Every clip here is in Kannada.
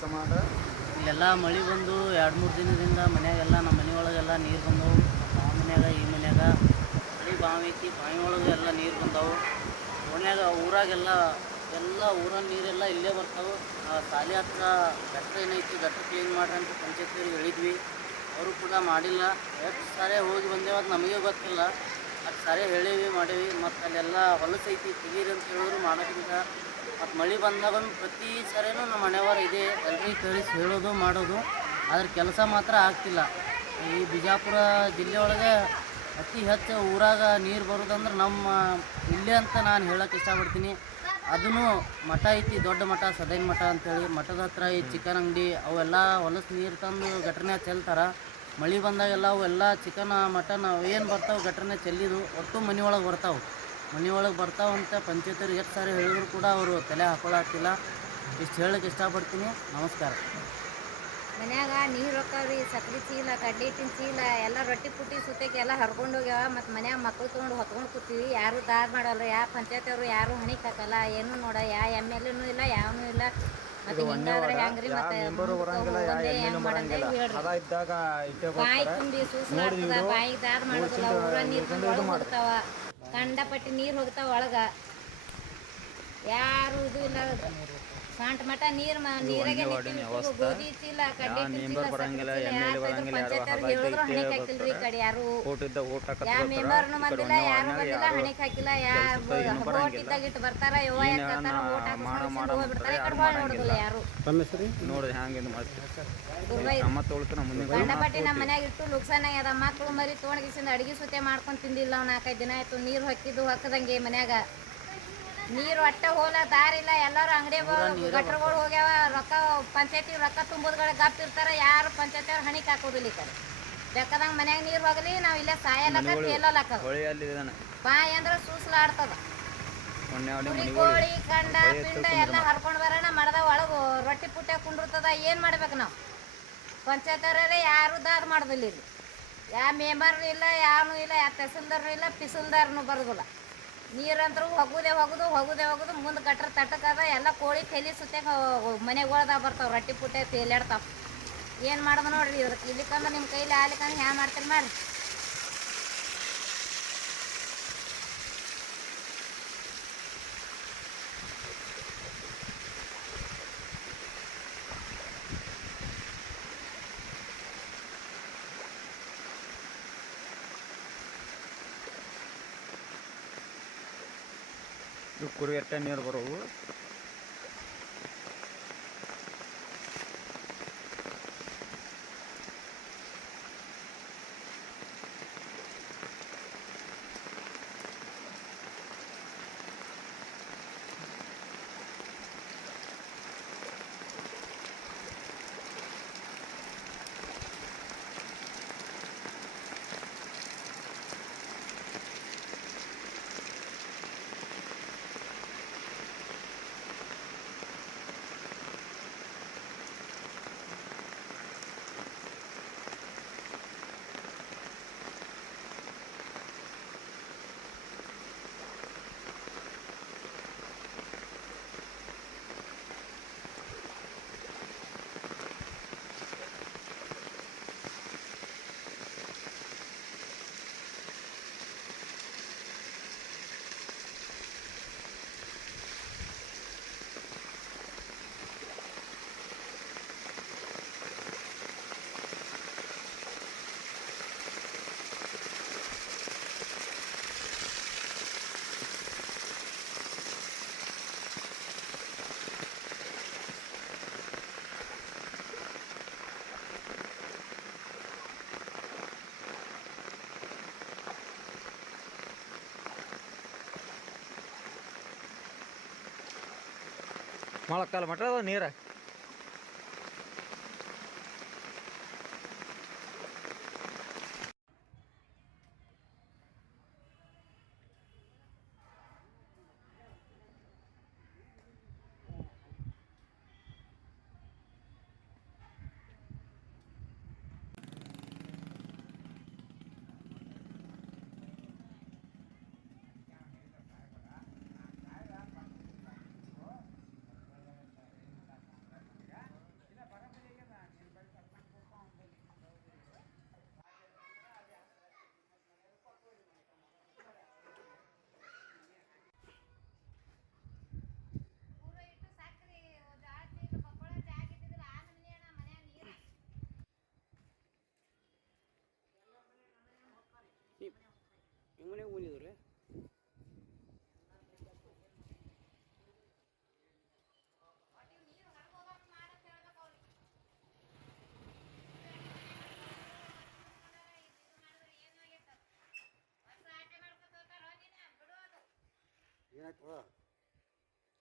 ಕೆಲಸ ಮಾಡ ಇಲ್ಲೆಲ್ಲ ಮಳೆ ಬಂದು ಎರಡು ಮೂರು ದಿನದಿಂದ ಮನ್ಯಾಗೆಲ್ಲ ನಮ್ಮ ಮನೆ ಒಳಗೆಲ್ಲ ನೀರು ಬಂದವು. ಆ ಮನ್ಯಾಗ, ಈ ಮನ್ಯಾಗ ಮಳೆ ಬಾವಿ ಐತಿ, ಬಾವಿ ಒಳಗೆ ಎಲ್ಲ ನೀರು ಬಂದವು. ಓಣ್ಯಾಗ ಊರಾಗೆಲ್ಲ, ಎಲ್ಲ ಊರ ನೀರೆಲ್ಲ ಇಲ್ಲೇ ಬರ್ತಾವೆ. ಸಾಲಿ ಹತ್ರ ಗಟ್ಟ ಏನೈತಿ ಗಟ್ಟ ಕ್ಲೀನ್ ಮಾಡ್ರಿ ಅಂತ ಪಂಚಾಯತಿಯವ್ರಿಗೆ ಹೇಳಿದ್ವಿ. ಅವರು ಕೂಡ ಮಾಡಿಲ್ಲ. ಎಷ್ಟು ಸಾರಿ ಹೋಗಿ ಬಂದೇವ ಅದು ನಮಗೆ ಗೊತ್ತಿಲ್ಲ. ಅಷ್ಟು ಸಾರಿ ಹೇಳೀವಿ ಮಾಡೀವಿ, ಮತ್ತು ಅಲ್ಲೆಲ್ಲ ಹೊಲಸೈತಿ ತೆಗೀರಿ ಅಂತ ಹೇಳಿದ್ರು ಮಾಡೋಕ್ಕಿಂತ ಮತ್ತು ಮಳೆ ಬಂದಾಗ ಪ್ರತಿ ಸರಿನೂ ನಮ್ಮ ಮನೆಯವರ ಇದೆ, ಎಲ್ರಿಗೂ ಕಳಿಸಿ ಹೇಳೋದು ಮಾಡೋದು. ಆದ್ರೆ ಕೆಲಸ ಮಾತ್ರ ಆಗ್ತಿಲ್ಲ. ಈ ಬಿಜಾಪುರ ಜಿಲ್ಲೆ ಒಳಗೆ ಅತಿ ಹೆಚ್ಚು ಊರಾಗ ನೀರು ಬರೋದಂದ್ರೆ ನಮ್ಮ ಇಲ್ಲೇ ಅಂತ ನಾನು ಹೇಳಕ್ಕೆ ಇಷ್ಟಪಡ್ತೀನಿ. ಅದನ್ನು ಮಠ ಐತಿ, ದೊಡ್ಡ ಮಠ, ಸದೈನ್ ಮಠ ಅಂತೇಳಿ. ಮಠದ ಹತ್ರ ಈ ಚಿಕನ್ ಅಂಗಡಿ ಅವೆಲ್ಲ ಹೊಲಸು ನೀರು ತಂದು ಘಟನೆ ಚೆಲ್ತಾರ. ಮಳೆ ಬಂದಾಗೆಲ್ಲ ಎಲ್ಲ ಚಿಕನ್ ಮಟನ್ ಏನು ಬರ್ತಾವೆ ಘಟನೆ ಚೆಲ್ಲಿದು, ಒಟ್ಟು ಮನೆ ಒಳಗೆ ಬರ್ತಾವೆ. ಮನೆ ಒಳಗೆ ಬರ್ತಾವಂತ ಪಂಚಾಯತರಿಗೆ ಎಷ್ಟು ಸಾರಿ ಹೇಳಿದ್ರು ಕೂಡ ಅವರು ತಲೆ ಹಾಕೊಳ್ಳಾಗ್ತಿಲ್ಲ ಇಷ್ಟು ಹೇಳಕ್ಕೆ ಇಷ್ಟಪಡ್ತೀನಿ. ನಮಸ್ಕಾರ. ಮನ್ಯಾಗ ನೀರು ರೊಕ್ಕವ್ರಿ ಸಕ್ರಿ ಚೀಲ, ಕಡ್ಲಿ ಹಿಟ್ಟಿನ ಚೀಲ, ಎಲ್ಲ ರೊಟ್ಟಿ ಪುಟ್ಟಿ ಸುತ್ತಕ್ಕೆ ಎಲ್ಲ ಹರ್ಕೊಂಡು ಹೋಗ್ಯಾವ. ಮತ್ತು ಮನ್ಯಾಗ ಮಕ್ಕಳು ತೊಗೊಂಡು ಹೊತ್ಕೊಂಡು ಕೂತೀವಿ. ಯಾರು ದಾರ್ ಮಾಡಲ್ಲ ಯಾವ ಪಂಚಾಯತ್ ಅವರು ಯಾರು ಹಣಿಗೆ ಹಾಕಲ್ಲ, ಏನು ನೋಡ, ಯಾ ಎಂ ಎಲ್ ಎನೂ ಇಲ್ಲ, ಯಾವನೂ ಇಲ್ಲ. ಮತ್ತೆ ಹಿಂಗಾದ್ರೆ ಹೆಂಗ್ರಿ ಮತ್ತೆ ಮೆಂಬರು ಬರಂಗಿಲ್ಲ ಯಾವ ಇದ್ದಾಗ ಹೋಗ್ತಾವ. ಕಂಡಪಟ್ಟಿ ನೀರು ಹೋಗ್ತಾವ ಒಳಗ. ಯಾರು ಇದು ಇಲ್ಲ ಮಠ ನೀರ್ ನೀರಾಗೆ ಗೋಧಿ ಚೀಲ ಕಡ್ಡಿ ಚೀಲ, ಹೇಳಿದ್ರು ಹಣಿಕ್ ಹಾಕಿಲ್ರಿ ಈ ಕಡೆ ಯಾರು. ಯಾ ಮೆಂಬರ್ನು ಬಂದಿಲ್ಲ ಯಾರು ಬಂದಿಲ್ಲ ಹಣಿಕ್ ಹಾಕಿಲ್ಲ ಯಾ ಓಟ್ ಇದ್ದಾಗ ಇಟ್ಟು ಬರ್ತಾರ ಯವ್ವ ಯಾಕಂತಾರ ಓಟ್ ಹಾಕಿ ಹೋಗ್ಬಿಡ್ತಾರ ಈ ಕಡೆ ಹೊಳ್ ನೋಡುದಿಲ್ಲ ಯಾರು. ನೋಡಿ ಹ್ಯಾಂಗ ಮಾಡ್ತೀವಿ ನಮ್ಮ ಗಂಡಪಟ್ಟಿ ಮನ್ಯಾಗ ಇಟ್ಟು ಲುಕ್ಸಾನ್ ಅದ ಮಕ್ಳು ಮರಿ ತೊಗೊಂಡ್ಗಿಸಿಂದ ಅಡಿಗೆ ಸುತ್ತೆ ಮಾಡ್ಕೊಂಡು ತಿಂದಿಲ್ಲ ಅವ್ನು ನಾಲ್ಕೈದು ದಿನ ಆಯ್ತು ನೀರು ಹಾಕಿದ್ದು ಹಾಕದಂಗೆ ಮನ್ಯಾಗ. ನೀರು ಒಟ್ಟ ಹೋಲ ದಾರಿಲ್ಲ ಎಲ್ಲರೂ ಅಂಗಡಿ ಗಟ್ರಗಳು ಹೋಗ್ಯಾವ ರೊಕ್ಕ ಪಂಚಾಯತಿ ರೊಕ್ಕ ತುಂಬೋದ್ಗಳ ಗಪ್ ಇರ್ತಾರ ಯಾರು ಪಂಚಾಯತಿ ಅವ್ರು ಹಣಿಕ್ ಹಾಕೋದಿಲ್ಲ ಈ ಕಡೆ. ಬೇಕಾದಂಗ ಮನ್ಯಾಗ ನೀರು ಹೋಗಲಿ ನಾವು ಇಲ್ಲೇ ಸಾಯಲಕ್ಕ ತೇಲಲಕ್ಕ ಬಾಯಿ ಅಂದ್ರೆ ಸೂಸ್ಲಾಡ್ತದ. ಕೋಳಿ ಕಂಡ ಪಿಂಡ ಎಲ್ಲ ಹರ್ಕೊಂಡು ಬರೋಣ ಮಡದ ಒಳಗು ರೊಟ್ಟಿ ಪುಟ್ಟ ಕುಂಡಿರ್ತದ ಏನು ಮಾಡ್ಬೇಕು ನಾವು? ಪಂಚಾಯತರೇ ಯಾರು ದಾದ ಮಾಡೋದಿಲ್ಲ ಇಲ್ಲಿ. ಯಾವ ಮೆಂಬರ್ನು ಇಲ್ಲ ಯಾರು ಇಲ್ಲ ಯಾವ ತಹಸೀಲ್ದಾರ್ನು ಇಲ್ಲ ಪಿಸಲ್ದಾರ್ನು ಬರೋದಿಲ್ಲ. ನೀರಂತರೂ ಹೋಗುದೇ ಹೋಗುದು ಹೋಗುದೇ ಹೋಗುದು, ಮುಂದೆ ಗಟ್ರ ತಟ್ಟಕದ ಎಲ್ಲ ಕೋಳಿ ತೆಲಿ ಸುತ್ತಾಗ ಮನೆಗಳ್ದಾಗ ಬರ್ತಾವೆ, ರೊಟ್ಟಿ ಪುಟ್ಟೆ ತೇಲಾಡ್ತಾವೆ. ಏನು ಮಾಡೋದು ನೋಡ್ರಿ ಇದಕ್ಕೆ ಇಲ್ಲಿಕಂದ್ರೆ ನಿಮ್ಮ ಕೈಲಿ ಆಗ್ಲಿಕ್ಕಂದ್ರೆ ಹ್ಯಾ ಮಾಡ್ತೀರಿ ಮಾಡ್ರಿ. ಇವು ಕುರಿ ಎಟ್ಟ ನೀರು ಬರೋವು ಮೊಳಕಾಲ ಮಟ್ಟ ಅದ ನೀರ?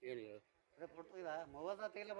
ಏನಾಯ್ತು ಅದೇ ಫೋಟೋ ಇಲ್ಲ ಮೊಬೈಲ್ ತೆಗಿಲ